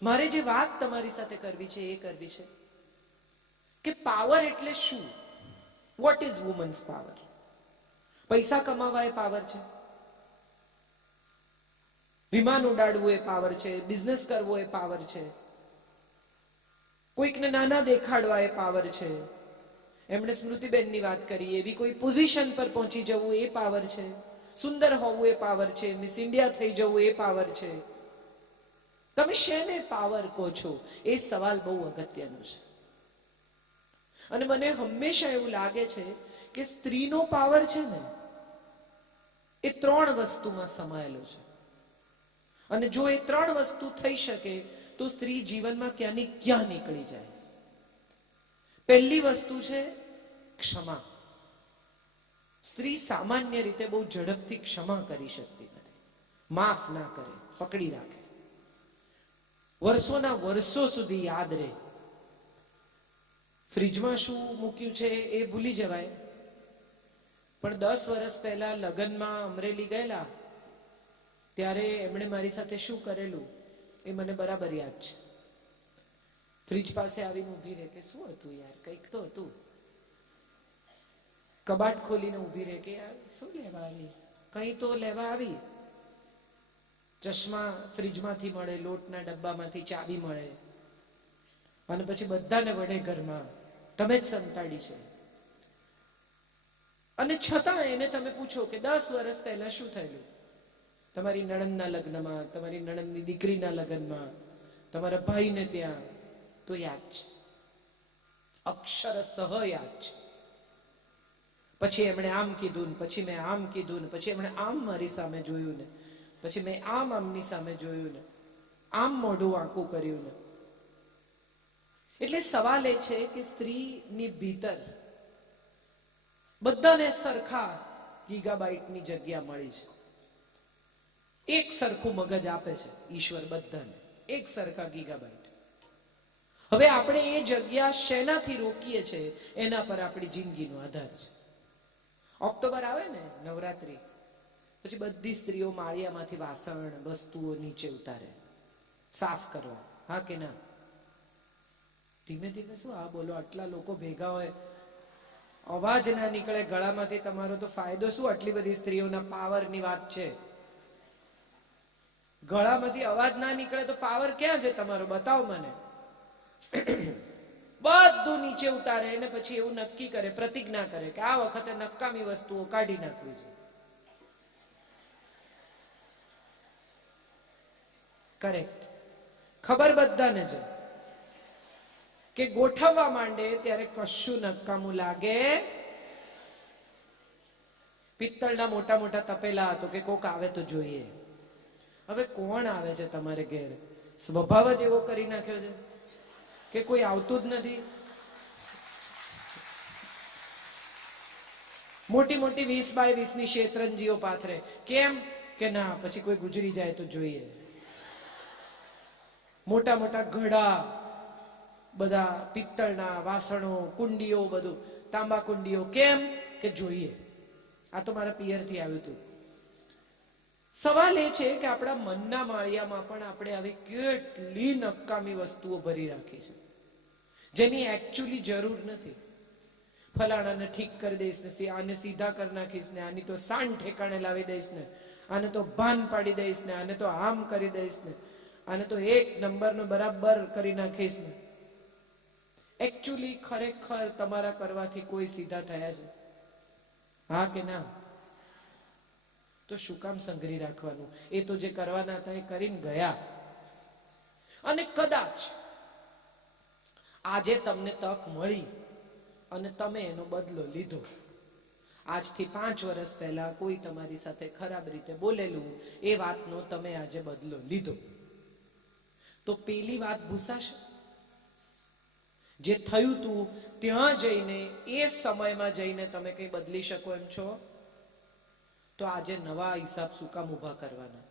મારે જે વાત તમારી સાથે કરવી છે એ કરવી છે કે પાવર એટલે શું? What is women's power? પૈસા કમાવા એ પાવર છે, વિમાન ઉડાડવું એ પાવર છે, બિઝનેસ કરવો એ પાવર છે, કોઈકને નાના દેખાડવા એ પાવર છે, એમણે સ્મૃતિબેનની વાત કરી એવી કોઈ પોઝિશન પર પહોંચી જવું એ પાવર છે, સુંદર હોવું એ પાવર છે, મિસ ઇન્ડિયા થઈ જવું એ પાવર છે. તમે શેને પાવર કહો છો? એ સવાલ બહુ અગત્યનો છે. અને મને હંમેશા એવું લાગે છે કે સ્ત્રીનો પાવર છે ને એ 3 વસ્તુમાં સમાયેલો છે. અને જો એ 3 વસ્તુ થઈ શકે તો સ્ત્રી જીવનમાં ક્યાંની ક્યાં નીકળી જાય. પહેલી વસ્તુ છે ક્ષમા. સ્ત્રી સામાન્ય રીતે બહુ ઝડપથી ક્ષમા કરી શકતી નથી, માફ ના કરે, પકડી રાખે, વર્ષોના વર્ષો સુધી યાદ રહે. ફ્રીજમાં શું મૂક્યું છે એ ભૂલી જવાય, પણ 10 વર્ષ પહેલા લગ્નમાં અમરેલી ગયેલા ત્યારે એમણે મારી સાથે શું કરેલું એ મને બરાબર યાદ છે. ફ્રીજ પાસે આવીને ઊભી રહે કે શું હતું યાર, કંઈક તો હતું. કબાટ ખોલીને ઊભી રહે કે યાર શું લેવા આવી, કંઈ તો લેવા આવી. ચશ્મા ફ્રીજમાંથી મળે, લોટના ડબ્બામાંથી ચાવી મળે, અને પછી બધાને વડે ઘરમાં તમે જ સંતાડી છે. અને છતાં એને તમે પૂછો કે 10 વર્ષ પહેલા શું થયેલું, તમારી નણંદના લગ્નમાં, તમારી નણંદની દીકરીના લગ્નમાં, તમારા ભાઈને ત્યાં, તો યાદ છે, અક્ષરસહ યાદ છે. પછી એમણે આમ કીધું ને પછી મેં આમ કીધું ને પછી એમણે આમ મારી સામે જોયું ને પછી મેં આમ આમની સામે જોયું ને આમ મોઢું આંકું કર્યું ને. એટલે સવાલ એ છે કે સ્ત્રીની ભીતર બધાને સરખા ગીગાબાઇટની જગ્યા મળી છે. એક સરખું મગજ આપે છે ઈશ્વર બધાને, એક સરખા ગીગાબાઇટ. હવે આપણે એ જગ્યા શેનાથી રોકીએ છીએ એના પર આપણી જિંદગીનો આધાર છે. ઓક્ટોબર આવે ને, નવરાત્રી, પછી બધી સ્ત્રીઓ માળિયામાંથી વાસણ વસ્તુઓ નીચે ઉતારે સાફ કરવા, હા કે ના? ધીમે ધીમે શું આ બોલો, આટલા લોકો ભેગા હોય, અવાજ ના નીકળે ગળામાંથી તમારો તો ફાયદો શું? આટલી બધી સ્ત્રીઓના પાવરની વાત છે. ગળામાંથી અવાજ ના નીકળે તો પાવર ક્યાં છે તમારો? બતાવો મને. બધું નીચે ઉતારે અને પછી એવું નક્કી કરે, પ્રતિજ્ઞા કરે કે આ વખતે નકામી વસ્તુઓ કાઢી નાખવી છે. કરેક્ટ. ખબર બધાને છે કે ગોઠવવા માંડે ત્યારે કશું નકામું લાગે. પિત્તળના મોટા મોટા તપેલા હતો કે કોક આવે તો જોઈએ. હવે કોણ આવે છે તમારે ઘેર? સ્વભાવ જ એવો કરી નાખ્યો છે કે કોઈ આવતું જ નથી. મોટી મોટી 20 બાય 20ની શેતરંજીઓ પાથરે. કેમ કે ના પછી કોઈ ગુજરી જાય તો જોઈએ. મોટા મોટા ઘડા, બધા પિત્તળના વાસણો, કુંડીઓ, બધું તાંબા કુંડીઓ, કેમ કે જોઈએ. આ તો મારા પિયરથી આવ્યું હતું. સવાલ એ છે કે આપણા મનના માળિયામાં પણ આપણે આવી કેટલી નકામી વસ્તુઓ ભરી રાખી છે જેની એકચ્યુઅલી જરૂર નથી. ફલાણાને ઠીક કરી દઈશ ને, આને સીધા કરી નાખીશ ને, આની તો સાન ઠેકાણે લાવી દઈશ ને, આને તો ભાન પાડી દઈશ ને, આને તો આમ કરી દઈશ ને, આને તો 1 નંબરનો બરાબર કરી નાખીશ ને. એકચ્યુઅલી ખરેખર તમારા કરવાથી કોઈ સીધા થયા છે? હા કે ના? તો શું કામ સંઘરી રાખવાનું? એ તો જે કરવાના હતા એ કરીને ગયા. અને કદાચ આજે તમને તક મળી અને તમે એનો બદલો લીધો. આજથી 5 વર્ષ પહેલા કોઈ તમારી સાથે ખરાબ રીતે બોલેલું, એ વાતનો તમે આજે બદલો લીધો, તો પેલી વાત ભૂસાશે? જે થયું તું ત્યાં જઈને, એ સમયમાં જઈને તમે કંઈ બદલી શકો એમ છો? તો આજે નવા હિસાબ શું કામ ઊભા કરવાના?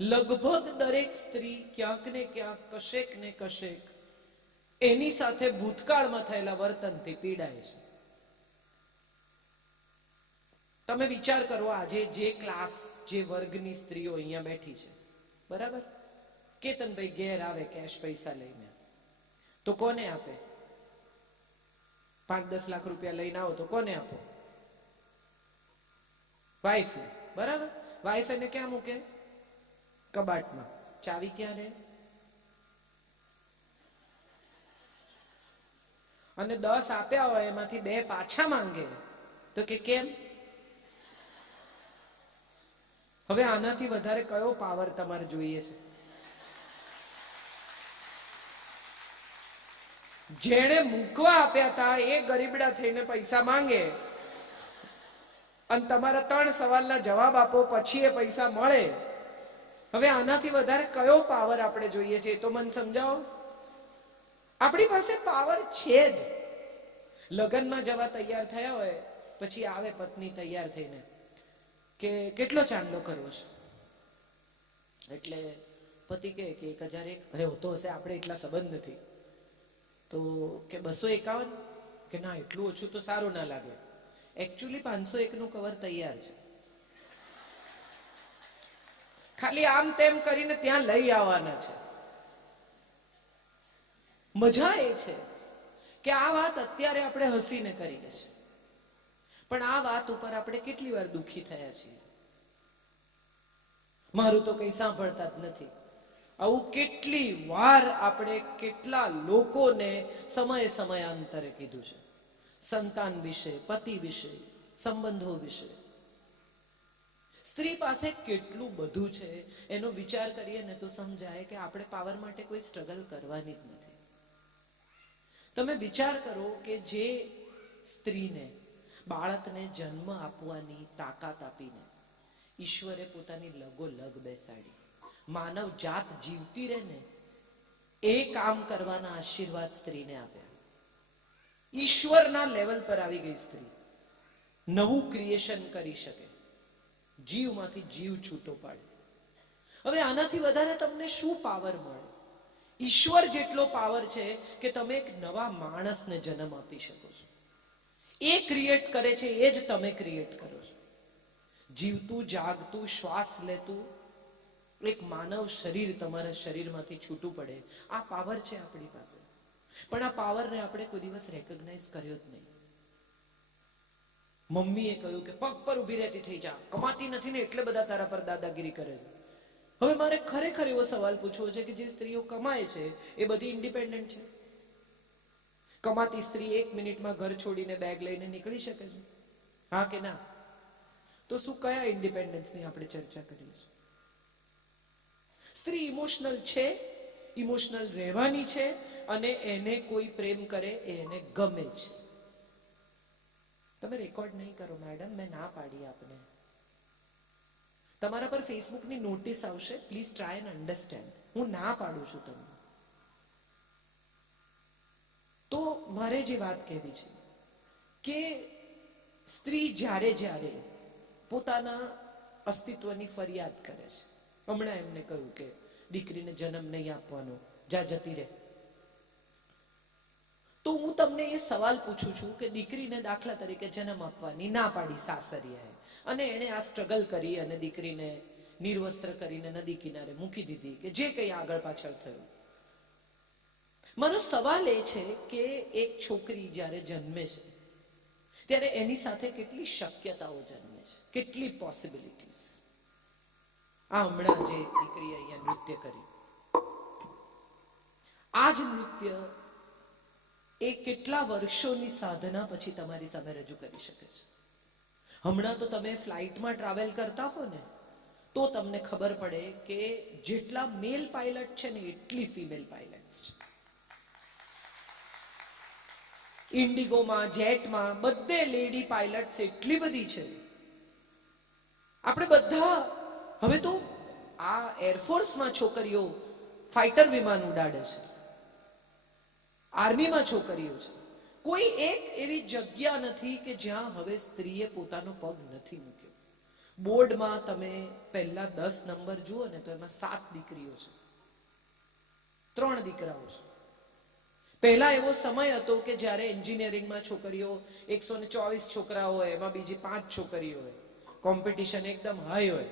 લગભગ દરેક સ્ત્રી ક્યાંક ને ક્યાંક, કશેક ને કશેક એની સાથે ભૂતકાળમાં થયેલા વર્તનથી પીડાય છે. તમે વિચાર કરો, આજે જે ક્લાસ, જે વર્ગની સ્ત્રીઓ અહીંયા બેઠી છે, બરાબર, કેતનભાઈ ઘેર આવે કેશ પૈસા લઈને, તો કોને આપે? 5-10 લાખ રૂપિયા લઈને આવો તો કોને આપો? વાઈફ. બરાબર. વાઈફ એને ક્યાં મૂકે? કબાટમાં. ચાવી ક્યાં રહે? અને 10 આપ્યા હોય એમાંથી 2 પાછા માંગે તો કે કેમ? હવે આનાથી વધારે કયો પાવર તમારે જોઈએ છે? જેણે મૂકવા આપ્યા હતા એ ગરીબડા થઈને પૈસા માંગે અને તમારા 3 સવાલના જવાબ આપો પછી એ પૈસા મળે. હવે આનાથી વધારે કયો પાવર આપણે જોઈએ છે? એ તો મને સમજાવો. આપણી પાસે પાવર છે જ. લગ્નમાં જવા તૈયાર થયા હોય પછી આવે પત્ની તૈયાર થઈને કે કેટલો ચાંદલો કરવો છે? એટલે પતિ કહે કે 1001. અરે હોતો હશે, આપણે એટલા સંબંધ નથી. તો કે 251. કે ના, એટલું ઓછું તો સારું ના લાગે. એકચ્યુઅલી 501 નું કવર તૈયાર છે, ખાલી આમ તેમ કરીને ત્યાં લઈ આવવાના છે. મજા એ છે કે આ વાત અત્યારે આપણે હસીને કરીએ છીએ, પણ આ વાત ઉપર આપણે કેટલી વાર દુખી થયા છીએ. મારું તો કઈ સાંભળતા જ નથી. આવું કેટલી વાર આપણે કેટલા લોકોને સમયાંતરે કીધું છે. સંતાન વિશે, પતિ વિશે, સંબંધો વિશે. સ્ત્રી પાસે કેટલું બધું છે એનો વિચાર કરીએ ને તો સમજાય કે આપણે પાવર માટે કોઈ સ્ટ્રગલ કરવાની જ નથી. તમે વિચાર કરો કે જે સ્ત્રીને બાળકને જન્મ આપવાની તાકાત આપીને ઈશ્વરે પોતાની લગોલગ બેસાડી, માનવ જાત જીવતી રહે ને એ કામ કરવાના આશીર્વાદ સ્ત્રીને આપ્યા. ઈશ્વરના લેવલ પર આવી ગઈ સ્ત્રી. નવું ક્રિએશન કરી શકે, જીવમાંથી જીવ છૂટો પાડે. હવે આનાથી વધારે તમને શું પાવર મળે? ઈશ્વર જેટલો પાવર છે કે તમે એક નવા માણસને જન્મ આપી શકો છો. એ ક્રિએટ કરે છે એ જ તમે ક્રિએટ કરો છો. જીવતું જાગતું શ્વાસ લેતું એક માનવ શરીર તમારા શરીરમાંથી છૂટું પડે, આ પાવર છે આપણી પાસે. પણ આ પાવરને આપણે કોઈ દિવસ રેકોગ્નાઇઝ કર્યો જ નહીં. મમ્મીએ કહ્યું કે પગ પર ઉભી રહેતી થઈ જા, કમાતી નથી ને એટલે બધા તારા પર દાદાગીરી કરે છે. હવે મારે ખરેખર એવો સવાલ પૂછવો છે કે જે સ્ત્રીઓ કમાય છે એ બધી ઇન્ડિપેન્ડન્ટ છે? કમાતી સ્ત્રી 1 મિનિટમાં ઘર છોડીને બેગ લઈને નીકળી શકે છે? હા કે ના? તો શું કયા ઇન્ડિપેન્ડન્સની આપણે ચર્ચા કરીએ છીએ? સ્ત્રી ઇમોશનલ છે, ઇમોશનલ રહેવાની છે, અને એને કોઈ પ્રેમ કરે એને ગમે છે. તમે રેકોર્ડ નહીં કરો મેડમ, મેં ના પાડી આપને. તમારા પર ફેસબુકની નોટિસ આવશે, પ્લીઝ ટ્રાય એન્ડ અન્ડરસ્ટેન્ડ. હું ના પાડું છું તમને. તો મારે જે વાત કહેવી છે કે સ્ત્રી જ્યારે જ્યારે પોતાના અસ્તિત્વની ફરિયાદ કરે છે, હમણાં એમને કહ્યું કે દીકરીને જન્મ નહીં આપવાનો, જા જતી રહે, તો હું તમને એ સવાલ પૂછું છું કે દીકરીને દાખલા તરીકે જન્મ આપવાની ના પાડી સાસરિયાએ, અને એણે આ સ્ટ્રગલ કરી અને દીકરીને નિર્વસ્ત્ર કરીને નદી કિનારે મૂકી દીધી કે જે કંઈ આગળ પાછળ થયું. મારો સવાલ એ છે કે એક છોકરી જ્યારે જન્મે છે ત્યારે એની સાથે કેટલી શક્યતાઓ જન્મે છે, કેટલી પોસિબિલિટીઝ. આ હમણાં જે દીકરી અહીંયા નૃત્ય કરી, આ જ નૃત્ય એ કેટલા વર્ષોની સાધના પછી તમારી સામે રજૂ કરી શકે છે. હમણાં તો તમે ફ્લાઇટમાં ટ્રાવેલ કરતા હો ને તો તમને ખબર પડે કે જેટલા મેલ પાયલટ છે ને એટલી ફિમેલ પાયલટ્સ છે. ઇન્ડિગોમાં, જેટમાં બધે લેડી પાયલટ્સ એટલી બધી છે. આપણે બધા હવે તો આ એરફોર્સમાં છોકરીઓ ફાઇટર વિમાન ઉડાડે છે, આર્મીમાં છોકરીઓ છે. કોઈ એક એવી જગ્યા નથી કે જ્યાં હવે સ્ત્રીએ પોતાનો પગ નથી મૂક્યો. બોર્ડમાં તમે પહેલા 10 નંબર જુઓ ને તો એમાં 7 દીકરીઓ છે, 3 દીકરાઓ છે. પહેલા એવો સમય હતો કે જ્યારે એન્જિનિયરિંગમાં છોકરીઓ 124 છોકરાઓ હોય, એમાં બીજી 5 છોકરીઓ હોય, કોમ્પિટિશન એકદમ હાઈ હોય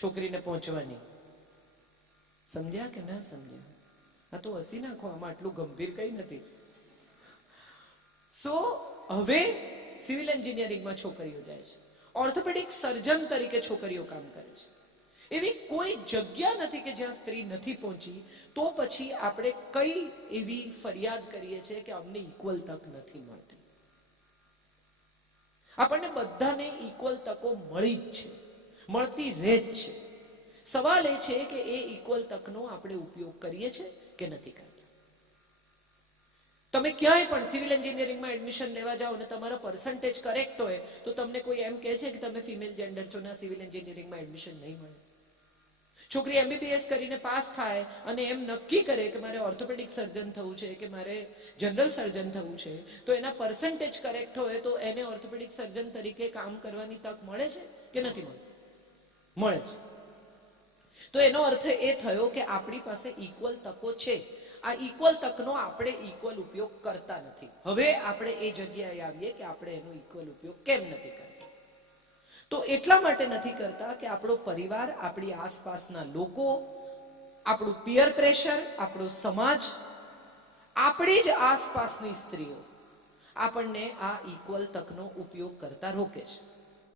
છોકરીને પહોંચવાની. સમજ્યા કે ના સમજ્યા? આ તો હસી નાખો, આમાં આટલું ગંભીર કઈ નથી. સો હવે સિવિલ એન્જિનિયરિંગમાં છોકરીઓ જાય છે, ઓર્થોપેડિક સર્જન તરીકે છોકરીઓ કામ કરે છે. એવી કોઈ જગ્યા નથી કે જ્યાં સ્ત્રી નથી પહોંચી. તો પછી આપણે કઈ એવી ફરિયાદ કરીએ છીએ કે અમને ઇક્વલ તક નથી મળતી? આપણને બધાને ઇક્વલ તકો મળી જ છે, મળતી રહે જ છે. સવાલ એ છે કે એ ઇક્વલ તકનો આપણે ઉપયોગ કરીએ છીએ કે નથી કરતા. તમે ક્યાંય પણ સિવિલ એન્જિનિયરિંગમાં એડમિશન લેવા જાઓ ને તમારો પર્સન્ટેજ કરેક્ટ હોય તો તમને કોઈ એમ કહે છે કે તમે ફિમેલ જેન્ડર છો, ના સિવિલ એન્જિનિયરિંગમાં એડમિશન નહીં મળે. છોકરી MBBS કરીને પાસ થાય અને એમ નક્કી કરે કે મારે ઓર્થોપેડિક સર્જન થવું છે કે મારે જનરલ સર્જન થવું છે, તો એના પર્સન્ટેજ કરેક્ટ હોય તો એને ઓર્થોપેડિક સર્જન તરીકે કામ કરવાની તક મળે છે કે નથી મળતી? મળે છે. તો એનો અર્થ એ થયો કે આપણી પાસે ઇક્વલ તકો છે. આ ઇક્વલ તકનો આપણે ઇક્વલ ઉપયોગ કરતા નથી. હવે આપણે એ જગ્યાએ આવીએ કે આપણે એનો ઇક્વલ ઉપયોગ કેમ નથી કરતા. તો એટલા માટે નથી કરતા કે આપણો પરિવાર, આપણી આસપાસના લોકો, આપણું પિયર પ્રેશર, આપણો સમાજ, આપણી જ આસપાસની સ્ત્રીઓ આપણને આ ઇક્વલ તકનો ઉપયોગ કરતા રોકે છે.